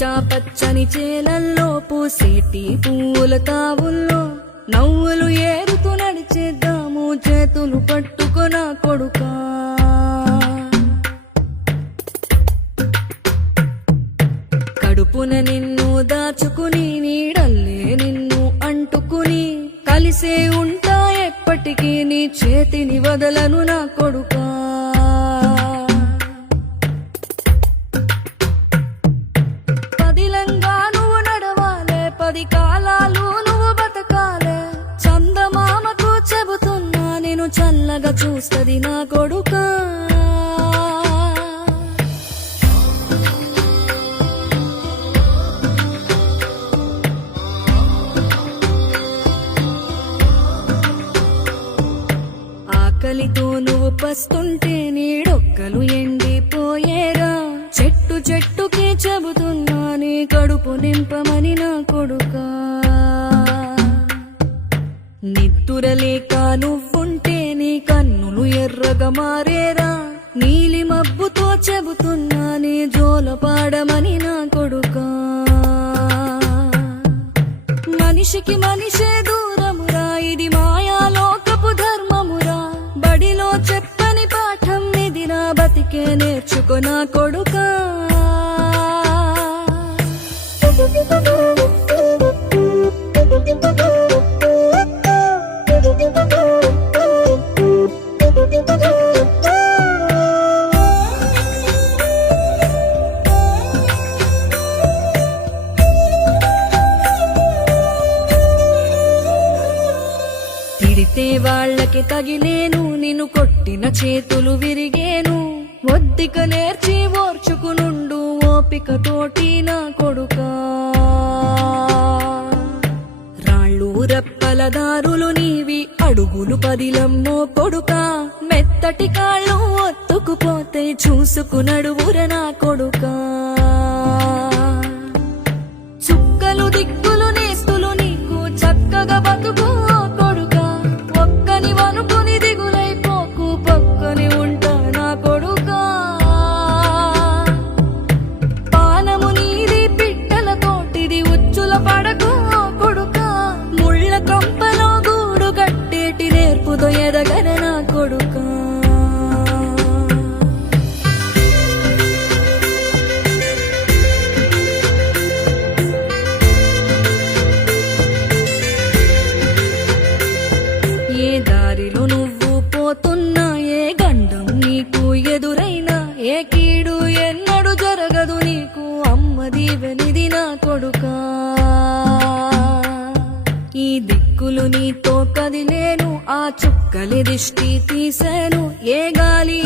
పచ్చా పచ్చని చేలల్లో పూసేటి పూల తావుల్లో నవ్వులు ఏరుతూ నడిచేద్దాము చేతులు పట్టుకొన కొడుకా. కడుపున నిన్ను దాచుకుని నీడల్లే నిన్ను అంటుకుని కలిసే ఉంటా ఎప్పటికీ నీ చేతిని వదలను నా కొడుకా. పదిలంగా నువ్వు నడవాలే, 10 కాలాలు నువ్వు బతకాలే. చందమామకు చెబుతున్నా నేను చల్లగా చూస్తది నా కొడుకా. ఆకలితో నువ్వు పస్తుంటే నీడొక్కలు ఎండిపోయేరా. చెట్టు చెట్టుకి చెబుతున్నా నీ కడుపు నింపమని నా కొడుకా. నిద్దురలేక నువ్వుంటే నీ కన్నులు ఎర్రగా మారేరా. నీలి మబ్బుతో చెబుతున్నా నీ జోల పాడమని నా కొడుకా. మనిషికి మనిషే దూరమురా, ఇది మాయాలోకపు ధర్మమురా. బడిలో చెప్పని పాఠం ఇది నా బతికే నేర్చుకో నా కొడుకా. తిడితే వాళ్ళకి తగిలేను, నిన్ను కొట్టిన చేతులు విరిగేను. ఒద్దిక నేర్చి ఓర్చుకునుండు ఓపిక తోటి నా కొడుకా. రాళ్ళు రప్పల దారులు నీవి, అడుగులు పదిలమ్మో కొడుకా. మెత్తటి కాళ్ళు ఒత్తుకుపోతే చూసుకునడువుర నా కొడుకా. చుక్కలు దిక్కులు నేస్తులు నీకు చక్కగా బతుకు కొడుకా. ఒక్కని వనుకుని దిగులైపోకు, పక్కని ఉంటా నా కొడుకా. పానము నీది పిట్టల తోటిది, ఉచ్చుల పడకు కొడుకా. ముళ్ళ కంపలో గూడు కట్టేటి నేర్పుతో ఎదగన నా కొడుకా. ఏ దారిలో నువ్వు పోతున్నా, ఏ గండం నీకు ఎదురైనా, ఏ కీడు ఎన్నడు జరగదు నీకు అమ్మ దీవెనిది నా కొడుకా. ఈ దిక్కులు నీతో కదిలేను, ఆ చుక్కలి దిష్టి తీశాను. ఏ గాలి